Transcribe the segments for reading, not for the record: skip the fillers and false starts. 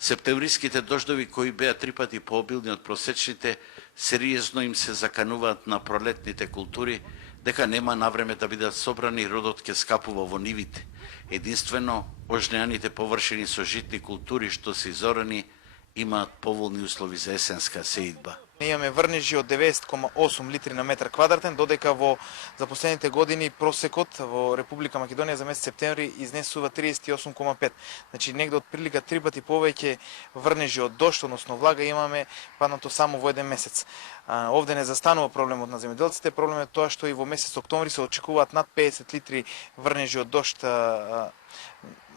Септемвриските дождови кои беа 3 пати пообилни од просечните, сериозно им се закануваат на пролетните култури, дека нема навреме да бидат собрани и родот ќе скапува во нивите. Единствено, ожнеаните површени со житни култури што се изорани, имаат поволни услови за есенска сеидба. Имаме врнежи од 90,8 литри на метар квадратен, додека за последните години просекот во Република Македонија за месец септември изнесува 38,5. Значи негде од прилика 3 пати повеќе врнежи од дожд, односно влага имаме паднато само во еден месец. Овде не застанува проблемот на земјоделците, проблемот е тоа што и во месец октомври се очекуваат над 50 литри врнежи од дожд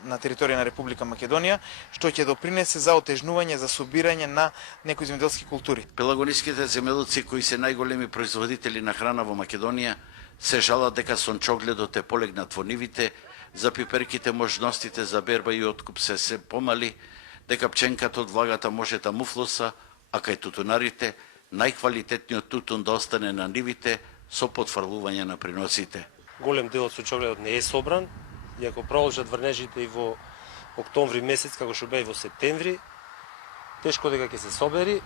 на територија на Република Македонија, што ќе допринесе за отежнување, за собирање на некои земјоделски култури. Пелагониските земјоделци кои се најголеми производители на храна во Македонија се жалат дека сончогледот е полегнат во нивите, за пиперките можностите за берба и откуп се помали, дека пченката од влагата може да муфлоса, а кај тутунарите најквалитетниот тутун да остане на нивите со потфрлување на приносите. Голем дел од сончогледот не е собран, и ако продолжат врнежите и во октомври месец, како што беа и во септември, тешко дека ќе се собери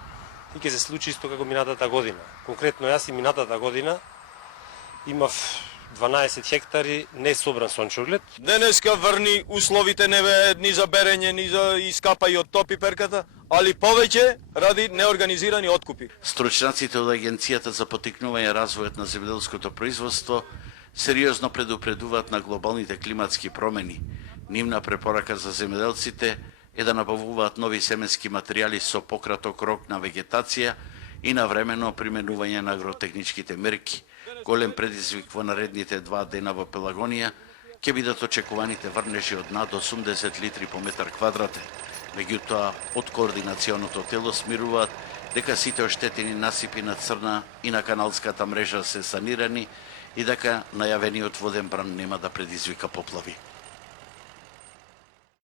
и ќе се случи исто како минатата година. Конкретно јас и минатата година имав 12 хектари несобран сончоглед. Денеска врни условите не беа ни за берење, ни за искапање од топиперката, али повеќе ради неорганизирани откупи. Стручнаците од Агенцијата за поттикнување развојот на земјоделското производство сериозно предупредуваат на глобалните климатски промени. Нивна препорака за земјоделците е да набавуваат нови семенски материјали со пократок рок на вегетација и навремено применување на агротехничките мерки. Голем предизвик во наредните 2 дена во Пелагонија ќе бидат очекуваните врнежи од над 80 литри по метар квадратен. Меѓутоа, од координационото тело смируваат дека сите оштетени насипи на Црна и на каналската мрежа се санирани и дека најавениот воден бран нема да предизвика поплави.